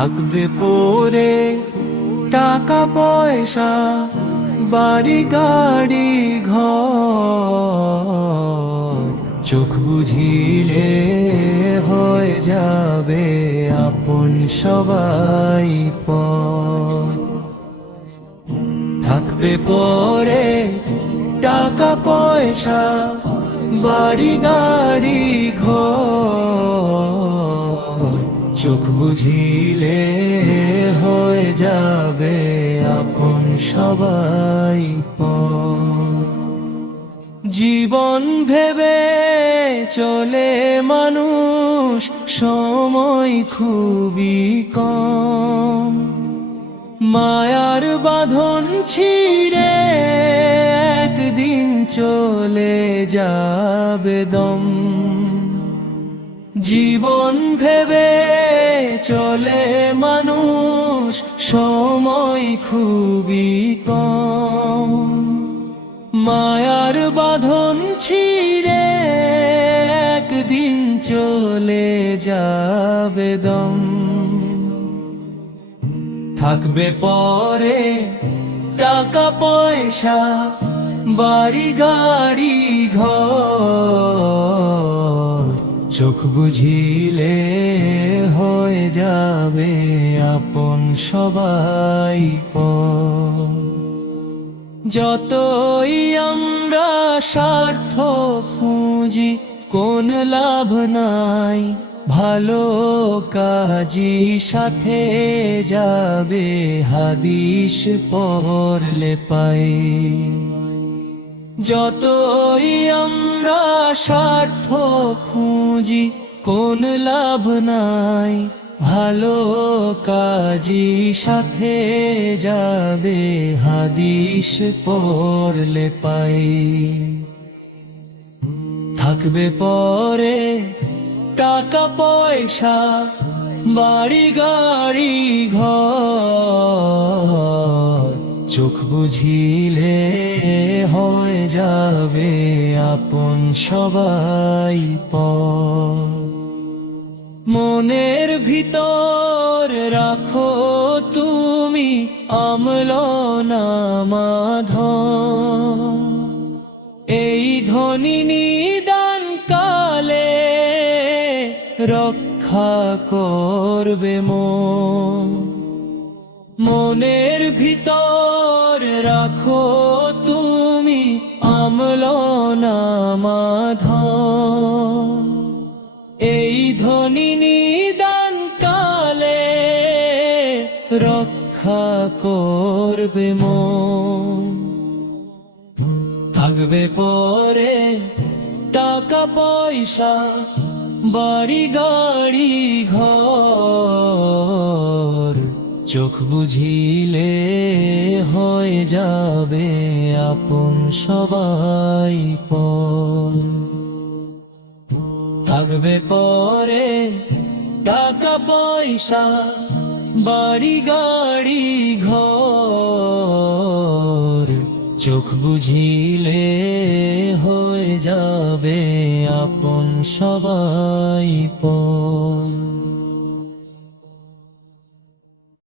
থাকবে পরে টাকা পয়সা, বাড়ি গাড়ি ঘর, চোখ বুঝিলে হয়ে যাবে আপন সবাই পর। থাকবে পরে টাকা পয়সা, বাড়ি গাড়ি ঘর, চোখ বুঝিলে হয়ে যাবে আপন সবাই পর। জীবন ভেবে চলে মানুষ, সময় খুবই কম, মায়ার বাঁধন ছিঁড়ে একদিন চলে যাবে দম। জীবন ভেবে চলে মানুষ, সময় খুবই কম, মায়ার বাঁধন ছিঁড়ে একদিন চলে যাবে দম। থাকবে পরে টাকা পয়সা, বাড়ি গাড়ি ঘর, চোখ বুঝিলে হয়ে যাবে আপন সবাই পর। যতই আমরা স্বার্থ খুঁজি কোন লাভ নাই, ভালো কাজী সাথে যাবে হাদিস পড়লে পাই। যতই আমরা স্বার্থ খুঁজি কোন লাভ নাই, ভালো কাজী সাথে যাবে হাদিস পড়লে পাই। থাকবে পরে টাকা পয়সা, বাড়ি গাড়ি ঘর, চোখ বুঝিলে হয়ে যাবে আপন সবাই পর। মনের ভিতর রাখো তুমি অম্ল নামাধন, এই ধ্বনি নিদান কালে রক্ষা করবে মন। মনের ভিতর রাখো তুমি অম্ল নামাধন, এই ধ্বনি নিদান কালে রক্ষা করবে মন। থাকবে পরে টাকা পয়সা, বাড়ি গাড়ি ঘর, চোখ বুঝিলে হয়ে যাবে আপন সবাই পর। থাকবে পরে টাকা পয়সা, বাড়ি গাড়ি ঘর, চোখ বুঝিলে হয়ে যাবে আপন সবাই পর।